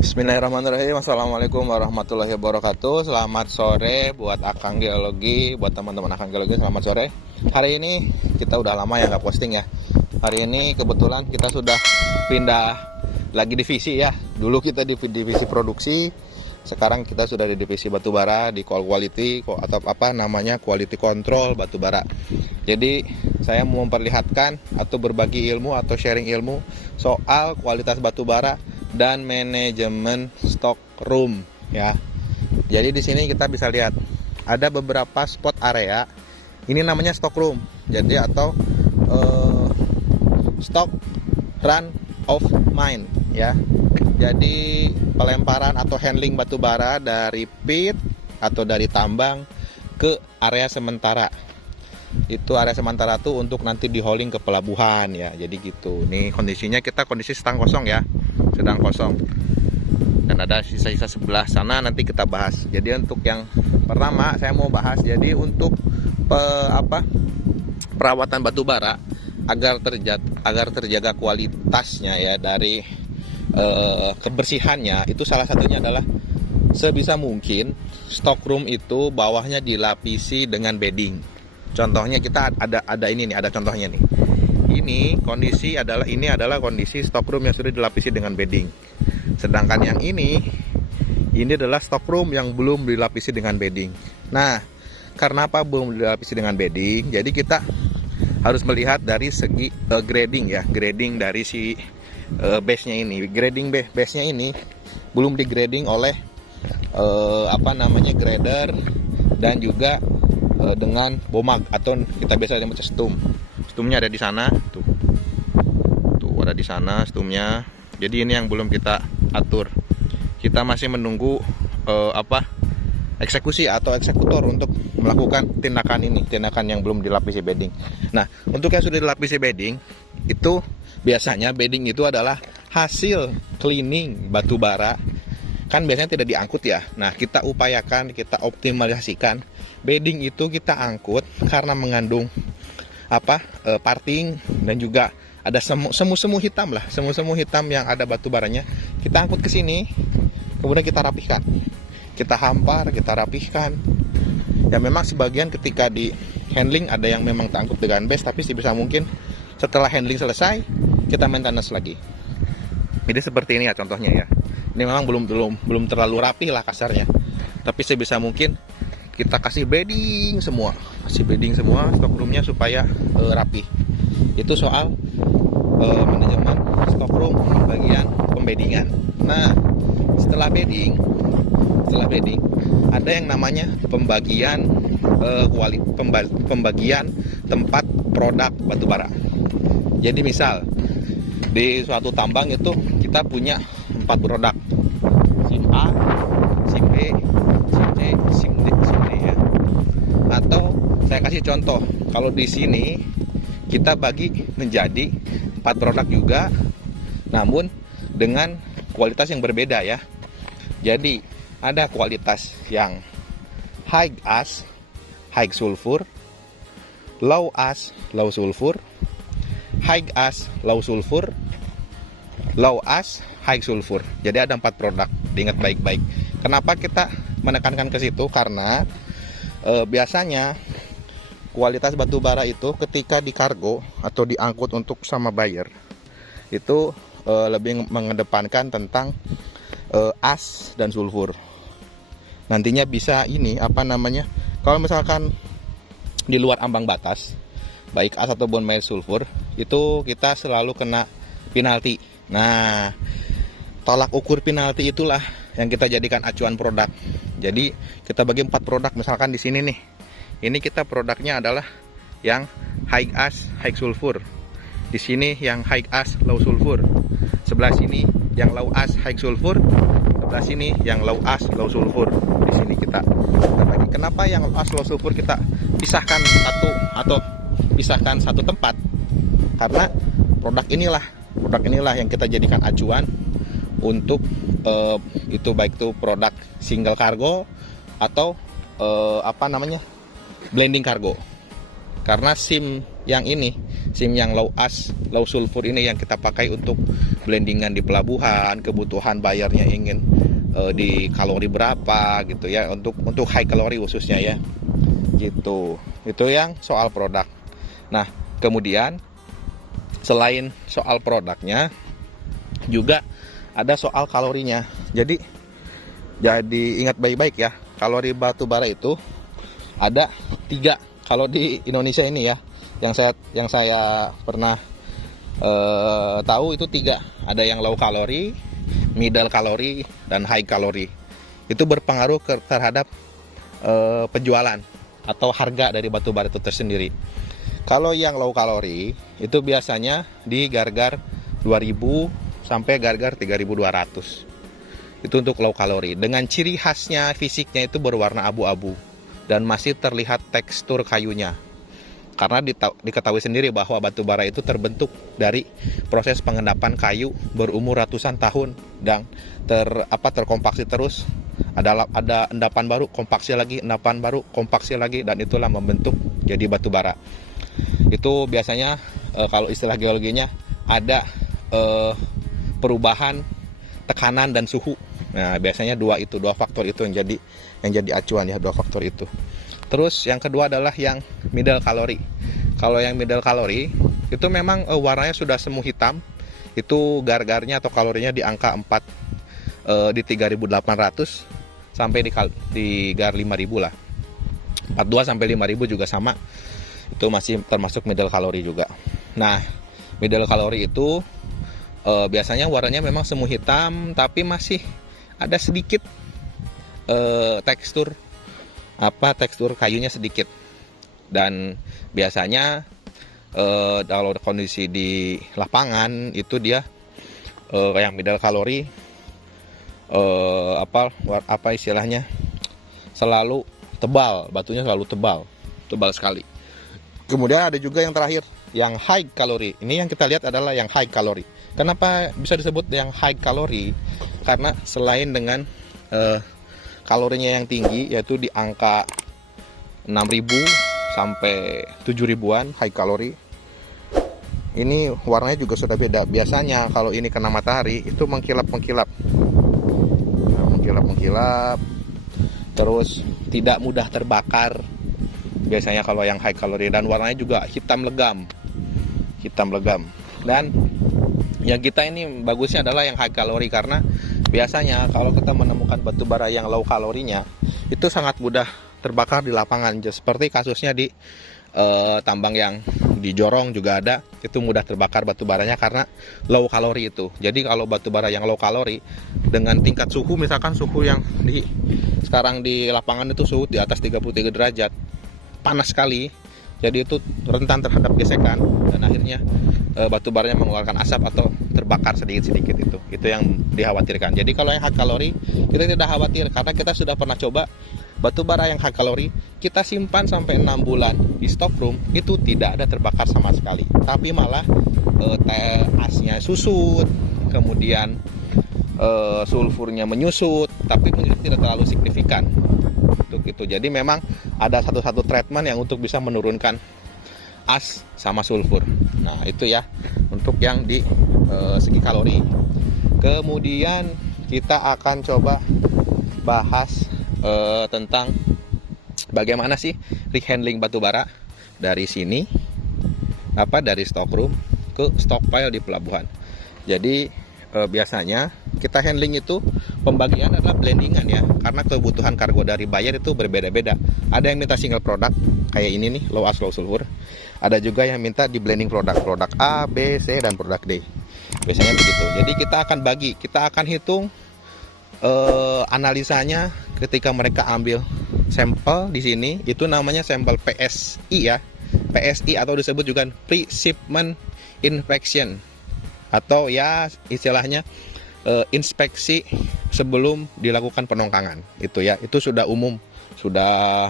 Bismillahirrahmanirrahim. Assalamualaikum warahmatullahi wabarakatuh. Selamat sore buat Akang Geologi, buat teman-teman Akang Geologi. Selamat sore. Hari ini kita udah lama ya nggak posting ya. Hari ini kebetulan kita sudah pindah lagi divisi ya. Dulu kita di divisi produksi, sekarang kita sudah di divisi batubara, di call quality atau apa namanya quality control batubara. Jadi saya mau memperlihatkan atau berbagi ilmu atau sharing ilmu soal kualitas batubara dan manajemen stock room ya. Jadi di sini kita bisa lihat ada beberapa spot area. Ini namanya stock room. Jadi atau stock run of mine ya. Jadi pelemparan atau handling batubara dari pit atau dari tambang ke area sementara. Itu area sementara tuh untuk nanti di hauling ke pelabuhan ya. Jadi gitu. Nih kondisinya kita kondisi sedang kosong ya. Sedang kosong. Dan ada sisa-sisa sebelah sana nanti kita bahas. Jadi untuk yang pertama saya mau bahas jadi untuk perawatan batubara agar terjaga kualitasnya ya dari kebersihannya, itu salah satunya adalah sebisa mungkin stock room itu bawahnya dilapisi dengan bedding. Contohnya kita ada ini nih, ada contohnya nih. Ini adalah kondisi stock room yang sudah dilapisi dengan bedding. Sedangkan yang ini adalah stock room yang belum dilapisi dengan bedding. Nah, karena apa belum dilapisi dengan bedding? Jadi kita harus melihat dari segi grading ya, grading dari si base-nya ini. Grading base-nya ini belum digrading oleh grader dan juga dengan bomag atau kita biasa nyebut stum. Stumnya ada di sana, tuh ada di sana stumnya. Jadi ini yang belum kita atur. Kita masih menunggu eksekusi atau eksekutor untuk melakukan tindakan yang belum dilapisi bedding. Nah, untuk yang sudah dilapisi bedding, itu biasanya bedding itu adalah hasil cleaning batubara. Kan biasanya tidak diangkut ya. Nah, kita upayakan, kita optimalisasikan bedding itu kita angkut karena mengandung parting dan juga ada semu-semu hitam lah, semu-semu hitam yang ada batubaranya. Kita angkut ke sini, kemudian kita rapihkan. Kita hampar, kita rapihkan. Ya memang sebagian ketika di handling ada yang memang terangkut dengan base, tapi sebisa mungkin setelah handling selesai kita maintenance lagi. Jadi seperti ini ya contohnya ya. Ini memang belum terlalu rapi lah kasarnya. Tapi sebisa mungkin kita kasih bedding semua, stock roomnya supaya rapi. Itu soal manajemen stock room bagian pembeddingan. Nah, setelah bedding ada yang namanya pembagian pembagian tempat produk batubara. Jadi misal di suatu tambang itu kita punya 4 produk, SIM A, SIM B, SIM C, SIM D ya. Atau saya kasih contoh, kalau di sini kita bagi menjadi 4 produk juga, namun dengan kualitas yang berbeda ya. Jadi ada kualitas yang high ash, high sulfur, low ash, low sulfur, high ash, low sulfur, low ash, high sulfur. Jadi ada 4 produk, diingat baik-baik. Kenapa kita menekankan ke situ? Karena biasanya kualitas batubara itu ketika dikargo atau diangkut untuk sama buyer itu lebih mengedepankan tentang ash dan sulfur. Nantinya bisa kalau misalkan di luar ambang batas baik ash ataupun mild sulfur, itu kita selalu kena penalti. Nah, tolak ukur penalti itulah yang kita jadikan acuan produk. Jadi kita bagi 4 produk, misalkan di sini nih. Ini kita produknya adalah yang high ash, high sulfur. Di sini yang high ash, low sulfur. Sebelah sini yang low ash, high sulfur. Sebelah sini yang low ash, low sulfur. Di sini kita bagi. Kenapa yang low ash, low sulfur kita pisahkan satu tempat? Karena produk inilah yang kita jadikan acuan untuk itu baik itu produk single cargo atau blending cargo. Karena SIM yang low ash, low sulfur ini yang kita pakai untuk blendingan di pelabuhan, kebutuhan bayarnya ingin di kalori berapa gitu ya, untuk high kalori khususnya ya gitu. Itu yang soal produk. Nah kemudian selain soal produknya juga ada soal kalorinya. Jadi ingat baik-baik ya, kalori batu bara itu ada 3 kalau di Indonesia ini ya, yang saya pernah tahu itu 3. Ada yang low kalori, middle kalori, dan high kalori. Itu berpengaruh terhadap penjualan atau harga dari batu bara itu tersendiri. Kalau yang low kalori itu biasanya di gargar 2000 sampai gargar 3200. Itu untuk low kalori. Dengan ciri khasnya fisiknya itu berwarna abu-abu dan masih terlihat tekstur kayunya. Karena diketahui sendiri bahwa batu bara itu terbentuk dari proses pengendapan kayu berumur ratusan tahun dan terkompaksi terus. Ada endapan baru, kompaksi lagi, endapan baru, kompaksi lagi, dan itulah membentuk jadi batu bara. Itu biasanya kalau istilah geologinya ada perubahan tekanan dan suhu. Nah, biasanya dua faktor itu yang jadi acuan ya, 2 faktor itu. Terus yang kedua adalah yang middle kalori. Kalau yang middle kalori itu memang warnanya sudah semu hitam. Itu gargarnya atau kalorinya di angka 4 di 3.800 sampai di gar 5.000 lah. 42 sampai 5.000 juga sama. Itu masih termasuk middle kalori juga. Nah, middle kalori itu biasanya warnanya memang semu hitam tapi masih ada sedikit tekstur kayunya sedikit. Dan biasanya kalau kondisi di lapangan itu dia yang middle kalori istilahnya selalu tebal, batunya selalu tebal sekali. Kemudian ada juga yang terakhir, yang high kalori. Ini yang kita lihat adalah yang high kalori. Kenapa bisa disebut yang high kalori? Karena selain dengan kalorinya yang tinggi, yaitu di angka 6.000 sampai 7.000-an high kalori, ini warnanya juga sudah beda. Biasanya kalau ini kena matahari itu mengkilap-mengkilap, terus tidak mudah terbakar biasanya kalau yang high kalori, dan warnanya juga hitam legam. Dan yang kita ini bagusnya adalah yang high kalori, karena biasanya kalau kita menemukan batu bara yang low kalorinya itu sangat mudah terbakar di lapangan. Seperti kasusnya di tambang yang di Jorong juga ada, itu mudah terbakar batu baranya karena low kalori itu. Jadi kalau batu bara yang low kalori dengan tingkat suhu, misalkan suhu yang sekarang di lapangan itu suhu di atas 33 derajat, panas sekali, jadi itu rentan terhadap gesekan dan akhirnya batu baranya mengeluarkan asap atau terbakar sedikit-sedikit. Itu yang dikhawatirkan. Jadi kalau yang high kalori kita tidak khawatir, karena kita sudah pernah coba batu bara yang high kalori, kita simpan sampai 6 bulan di stockroom, itu tidak ada terbakar sama sekali, tapi malah asnya susut, kemudian sulfurnya menyusut, tapi tidak terlalu signifikan. Gitu. Jadi memang ada satu treatment yang untuk bisa menurunkan as sama sulfur. Nah itu ya untuk yang di segi kalori. Kemudian kita akan coba bahas tentang bagaimana sih rehandling batu bara dari sini, dari stockroom ke stockpile di pelabuhan. Jadi biasanya kita handling itu pembagian adalah blendingan ya, karena kebutuhan kargo dari buyer itu berbeda-beda. Ada yang minta single product kayak ini nih, low as low sulfur. Ada juga yang minta di blending produk A, B, C, dan produk D. Biasanya begitu. Jadi kita akan hitung analisanya ketika mereka ambil sampel di sini. Itu namanya sampel PSI ya. PSI atau disebut juga pre-shipment inspection, atau ya istilahnya inspeksi sebelum dilakukan penongkangan. Itu ya, itu sudah umum, sudah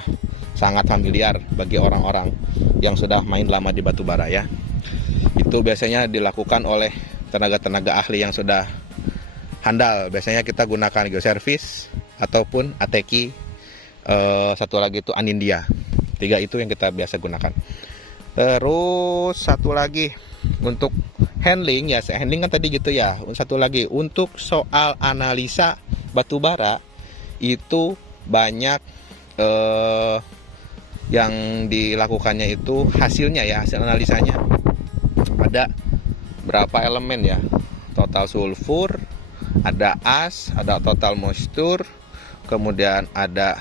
sangat familiar bagi orang-orang yang sudah main lama di batu bara ya. Itu biasanya dilakukan oleh tenaga-tenaga ahli yang sudah handal. Biasanya kita gunakan Geoservice ataupun Ateki, satu lagi itu Anindya. 3 itu yang kita biasa gunakan. Terus satu lagi untuk handling ya, handling kan tadi gitu ya. Satu lagi untuk soal analisa batu bara itu banyak yang dilakukannya itu hasilnya ya, hasil analisanya ada berapa elemen ya, total sulfur, ada as, ada total moisture, kemudian ada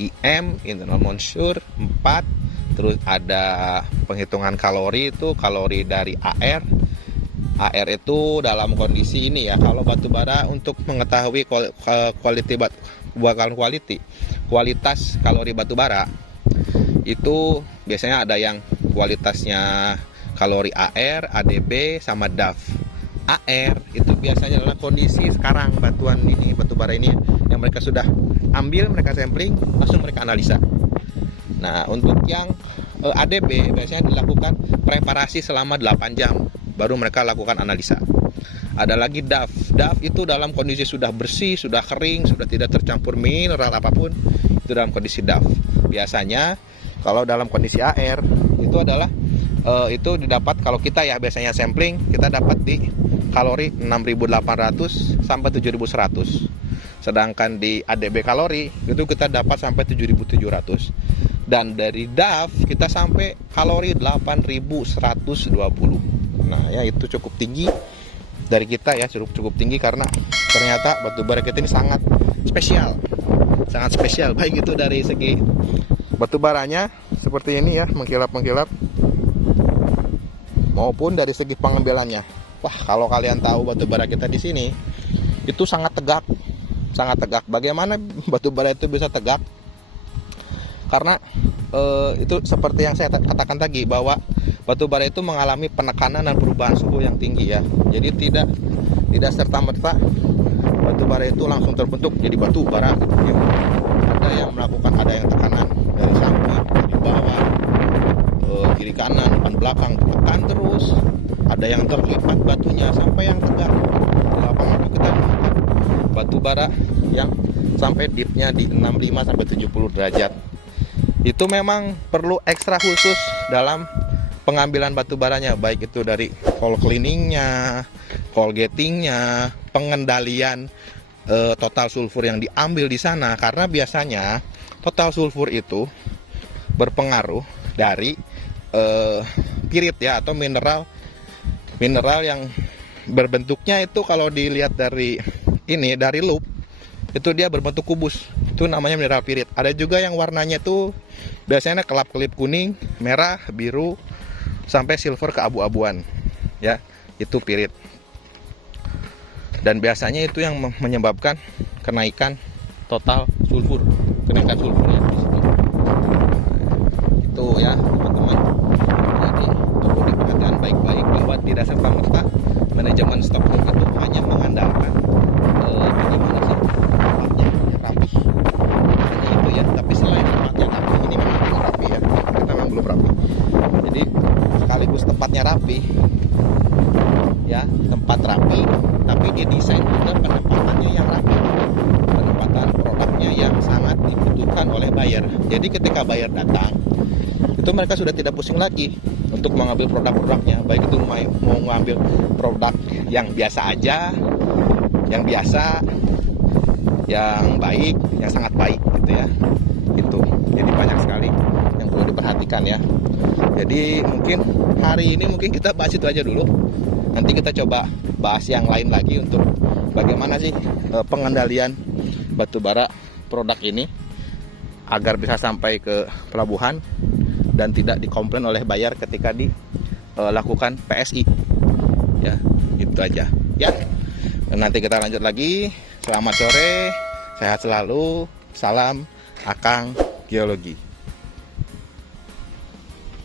IM, internal moisture 4, terus ada penghitungan kalori, itu kalori dari AR. AR itu dalam kondisi ini ya, kalau batu bara untuk mengetahui kualitas kalori batu bara itu biasanya ada yang kualitasnya kalori AR, ADB sama DAF. AR itu biasanya adalah kondisi sekarang batu bara ini yang mereka sudah ambil, mereka sampling, langsung mereka analisa. Nah, untuk yang ADB biasanya dilakukan preparasi selama 8 jam baru mereka lakukan analisa. Ada lagi DAF. DAF itu dalam kondisi sudah bersih, sudah kering, sudah tidak tercampur mineral apapun, itu dalam kondisi DAF. Biasanya kalau dalam kondisi AR itu adalah itu didapat, kalau kita ya biasanya sampling, kita dapat di kalori 6.800 sampai 7.100. Sedangkan di ADB kalori itu kita dapat sampai 7.700. Dan dari DAF kita sampai kalori 8.120. Nah ya, itu cukup tinggi dari kita ya, cukup tinggi karena ternyata batu bara kita ini sangat spesial, baik itu dari segi batu baranya seperti ini ya, mengkilap maupun dari segi pengambilannya. Wah, kalau kalian tahu batu bara kita di sini itu sangat tegak. Bagaimana batu bara itu bisa tegak? Karena itu seperti yang saya katakan tadi, bahwa batu bara itu mengalami penekanan dan perubahan suhu yang tinggi ya. Jadi tidak serta-merta batu bara itu langsung terbentuk jadi batu bara gitu ya. Ada yang melakukan, ada yang tekanan dari samping, dari bawah, kiri kanan, depan belakang, ditekan terus. Ada yang terlipat batunya sampai yang tegak. Di lapangan itu kita melihat batu bara yang sampai dipnya di 65 sampai 70 derajat. Itu memang perlu ekstra khusus dalam pengambilan batu baranya, baik itu dari cold cleaningnya, cold gatingnya, pengendalian total sulfur yang diambil di sana. Karena biasanya total sulfur itu berpengaruh dari pirit ya, atau mineral yang berbentuknya itu kalau dilihat dari ini, dari loop itu dia berbentuk kubus, itu namanya mineral pirit. Ada juga yang warnanya itu biasanya kelap-kelip kuning, merah, biru sampai silver keabu-abuan ya, itu pirit. Dan biasanya itu yang menyebabkan kenaikan total sulfur, kenaikan sulfurnya di situ. Itu ya teman-teman, jadi perlu diperhatikan baik-baik bahwa tidak serta-merta manajemen stok itu hanya mengandalkan bagaimana sih tempatnya rapi, hanya itu ya. Tapi selain tempatnya rapi, ini memang belum rapi ya, kita memang belum rapi. Jadi sekaligus tempatnya rapi ya, tempat rapi, tapi dia desain juga penempatannya yang rapi, penempatan produknya yang sangat dibutuhkan oleh buyer. Jadi ketika buyer datang, itu mereka sudah tidak pusing lagi untuk mengambil produk-produknya, baik itu mau mengambil produk yang biasa aja, yang biasa, yang baik, yang sangat baik gitu ya. Itu jadi banyak sekali yang perlu diperhatikan ya. Jadi mungkin hari ini kita bahas itu aja dulu. Nanti kita coba bahas yang lain lagi untuk bagaimana sih pengendalian batu bara produk ini agar bisa sampai ke pelabuhan dan tidak dikomplain oleh buyer ketika dilakukan PSI. Ya, itu aja. Ya. Nanti kita lanjut lagi. Selamat sore, sehat selalu. Salam Akang Geologi.